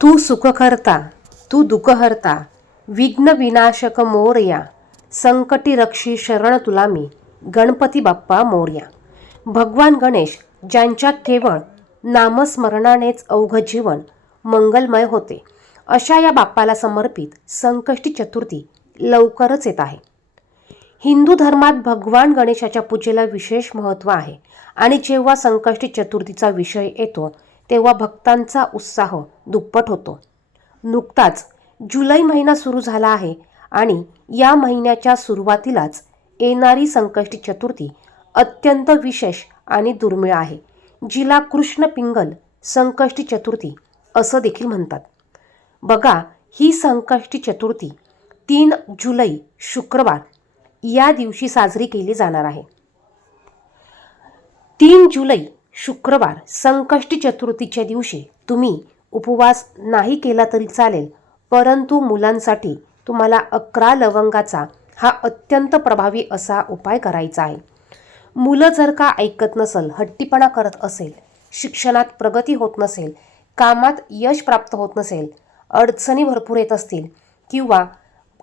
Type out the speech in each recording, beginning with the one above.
तू सुखकर्ता, तू दुःखहर्ता, विघ्न विनाशक मोरया, संकटी रक्षी शरण तुला मी, गणपती बाप्पा मोरया. भगवान गणेश ज्यांच्या केवळ नामस्मरणानेच अवघ जीवन मंगलमय होते, अशा या बाप्पाला समर्पित संकष्टी चतुर्थी लवकरच येत आहे. हिंदू धर्मात भगवान गणेशाच्या पूजेला विशेष महत्त्व आहे आणि जेव्हा संकष्टी चतुर्थीचा विषय येतो तेव्हा भक्तांचा उत्साह दुप्पट होतो. नुकताच जुलै महिना सुरू झाला आहे आणि या महिन्याच्या सुरुवातीलाच येणारी संकष्टी चतुर्थी अत्यंत विशेष आणि दुर्मिळ आहे, जिला कृष्ण पिंगल संकष्टी चतुर्थी असं देखील म्हणतात. बघा, ही संकष्टी चतुर्थी 3 जुलै शुक्रवार या दिवशी साजरी केली जाणार आहे. 3 जुलै शुक्रवार संकष्टी चतुर्थीच्या दिवशी तुम्ही उपवास नाही केला तरी चालेल, परंतु मुलांसाठी तुम्हाला 11 लवंगाचा हा अत्यंत प्रभावी असा उपाय करायचा आहे. मुलं जर का ऐकत नसेल, हट्टीपणा करत असेल, शिक्षणात प्रगती होत नसेल, कामात यश प्राप्त होत नसेल, अडचणी भरपूर येत असतील किंवा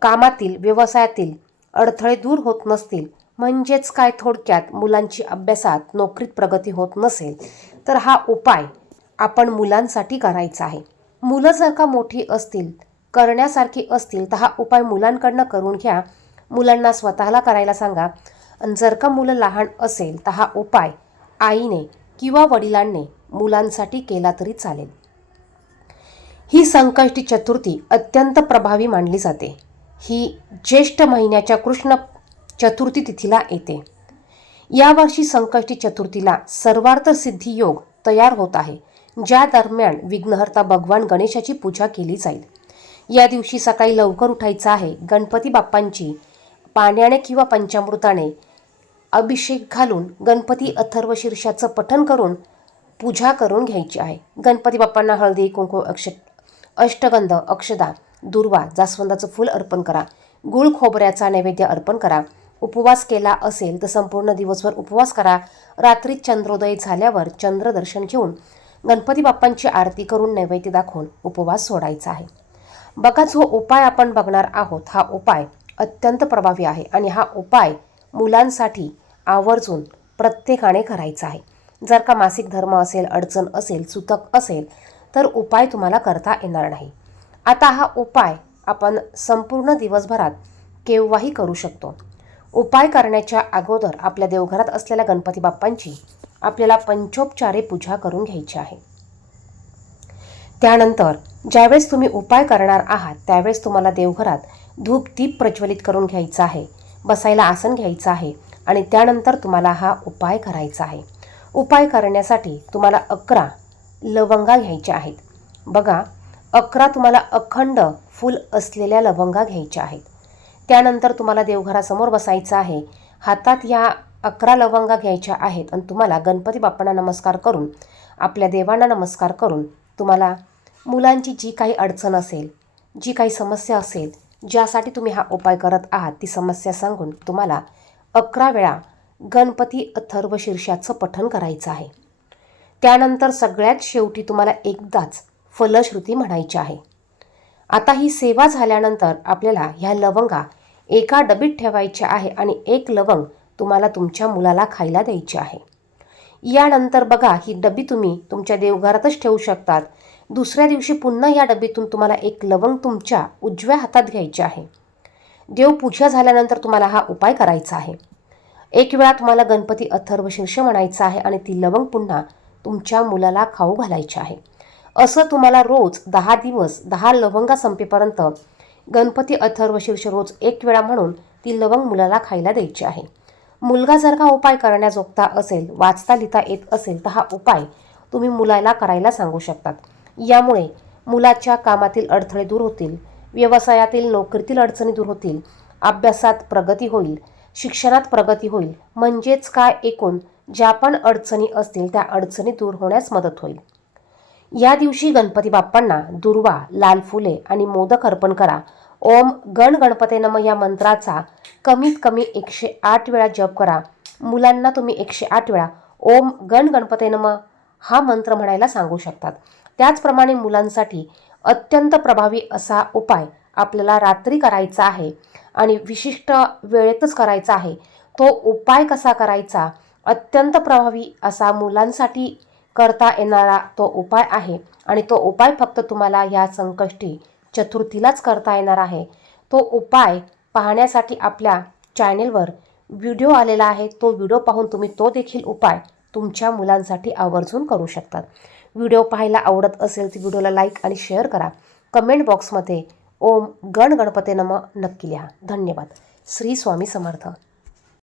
कामातील व्यवसायातील अडथळे दूर होत नसतील, म्हणजेच काय थोडक्यात मुलांची अभ्यासात नोकरीत प्रगती होत नसेल, तर हा उपाय आपण मुलांसाठी करायचा आहे. मुलं जर का मोठी असतील, करण्यासारखी असतील, तर हा उपाय मुलांकडनं करून घ्या. मुलांना स्वतःला करायला सांगा. आणि जर का मुलं लहान असेल तर हा उपाय आईने किंवा वडिलांनी मुलांसाठी केला तरी चालेल. ही संकष्टी चतुर्थी अत्यंत प्रभावी मानली जाते. ही ज्येष्ठ महिन्याच्या कृष्ण चतुर्थी तिथीला येते. यावर्षी संकष्टी चतुर्थीला सर्वार्थ सिद्धी योग तयार होत आहे, ज्या दरम्यान विघ्नहर्ता भगवान गणेशाची पूजा केली जाईल. या दिवशी सकाळी लवकर उठायचं आहे. गणपती बाप्पांची पाण्याने किंवा पंचामृताने अभिषेक घालून गणपती अथर्वशीर्षाचं पठण करून पूजा करून घ्यायची आहे. गणपती बाप्पांना हळदी, कुंकू, अष्टगंध, अक्षदा, दुर्वा, जास्वंदाचं फूल अर्पण करा. गुळ खोबऱ्याचा नैवेद्य अर्पण करा. उपवास केला असेल तर संपूर्ण दिवसभर उपवास करा. रात्री चंद्रोदय झाल्यावर चंद्रदर्शन घेऊन गणपती बाप्पांची आरती करून नैवेद्य दाखवून उपवास सोडायचा आहे. बघा, जो उपाय आपण बघणार आहोत हा उपाय अत्यंत प्रभावी आहे आणि हा उपाय मुलांसाठी आवर्जून प्रत्येकाने करायचा आहे. जर का मासिक धर्म असेल, अडचण असेल, सुतक असेल तर उपाय तुम्हाला करता येणार नाही. आता हा उपाय आपण संपूर्ण दिवसभरात केव्हाही करू शकतो. उपाय करण्याच्या अगोदर आपल्या देवघरात असलेल्या गणपती बाप्पांची आपल्याला पंचोपचारे पूजा करून घ्यायची आहे. त्यानंतर ज्यावेळेस तुम्ही उपाय करणार आहात त्यावेळेस तुम्हाला देवघरात धूप दीप प्रज्वलित करून घ्यायचा आहे. बसायला आसन घ्यायचं आहे आणि त्यानंतर तुम्हाला हा उपाय करायचा आहे. उपाय करण्यासाठी तुम्हाला 11 लवंगा घ्यायच्या आहेत. बघा, 11 तुम्हाला अखंड फूल असलेल्या लवंगा घ्यायच्या आहेत. त्यानंतर तुम्हाला देवघरासमोर बसायचं आहे. हातात या 11 लवंगा घ्यायच्या आहेत आणि तुम्हाला गणपती बाप्पांना नमस्कार करून, आपल्या देवांना नमस्कार करून, तुम्हाला मुलांची जी काही अडचण असेल, जी काही समस्या असेल, ज्यासाठी तुम्ही हा उपाय करत आहात ती समस्या सांगून तुम्हाला 11 वेळा गणपती अथर्वशीर्षाचं पठण करायचं आहे. त्यानंतर सगळ्यात शेवटी तुम्हाला एकदाच फलश्रुती म्हणायची आहे. आता ही सेवा झाल्यानंतर आपल्याला ह्या लवंगा एका डबीत ठेवायच्या आहे आणि 1 लवंग तुम्हाला तुमच्या मुलाला खायला द्यायची आहे. यानंतर बघा, ही डबी तुम्ही तुमच्या देवघरातच ठेवू शकतात. दुसऱ्या दिवशी पुन्हा या डबीतून तुम्हाला 1 लवंग तुमच्या उजव्या हातात घ्यायचे आहे. देवपूजा झाल्यानंतर तुम्हाला हा उपाय करायचा आहे. 1 वेळा तुम्हाला गणपती अथर्वशीर्ष म्हणायचं आहे आणि ती लवंग पुन्हा तुमच्या मुलाला खाऊ घालायची आहे. असं तुम्हाला रोज 10 दिवस 10 लवंगा संपेपर्यंत गणपती अथर्वशीर्ष रोज 1 वेळा म्हणून ती लवंग मुलाला खायला द्यायची आहे. मुलगा जर का उपाय करण्याजोगता असेल, वाचता लिहिता येत असेल, तर हा उपाय तुम्ही मुलाला करायला सांगू शकतात. यामुळे मुलाच्या कामातील अडथळे दूर होतील, व्यवसायातील नोकरीतील अडचणी दूर होतील, अभ्यासात प्रगती होईल, शिक्षणात प्रगती होईल, म्हणजेच काय एकूण ज्या पण अडचणी असतील त्या अडचणी दूर होण्यास मदत होईल. या दिवशी गणपती बाप्पांना दुर्वा, लाल फुले आणि मोदक अर्पण करा. ओम गण गणपते नमः या मंत्राचा कमीत कमी 108 वेळा जप करा. मुलांना तुम्ही 108 वेळा ओम गण गणपते नमः हा मंत्र म्हणायला सांगू शकतात. त्याचप्रमाणे मुलांसाठी अत्यंत प्रभावी असा उपाय आपल्याला रात्री करायचा आहे आणि विशिष्ट वेळेतच करायचा आहे. तो उपाय कसा करायचा, अत्यंत प्रभावी असा मुलांसाठी करता येणारा तो उपाय आहे आणि तो उपाय फक्त तुम्हाला ह्या संकष्टी चतुर्थीलाच करता येणार आहे. तो उपाय पाहण्यासाठी आपल्या चॅनेलवर व्हिडिओ आलेला आहे. तो व्हिडिओ पाहून तुम्ही तो देखील उपाय तुमच्या मुलांसाठी आवर्जून करू शकतात. व्हिडिओ पाहायला आवडत असेल तर व्हिडिओला लाईक आणि शेअर करा. कमेंट बॉक्समध्ये ओम गण गणपते नमः नक्की लिहा. धन्यवाद. श्री स्वामी समर्थ.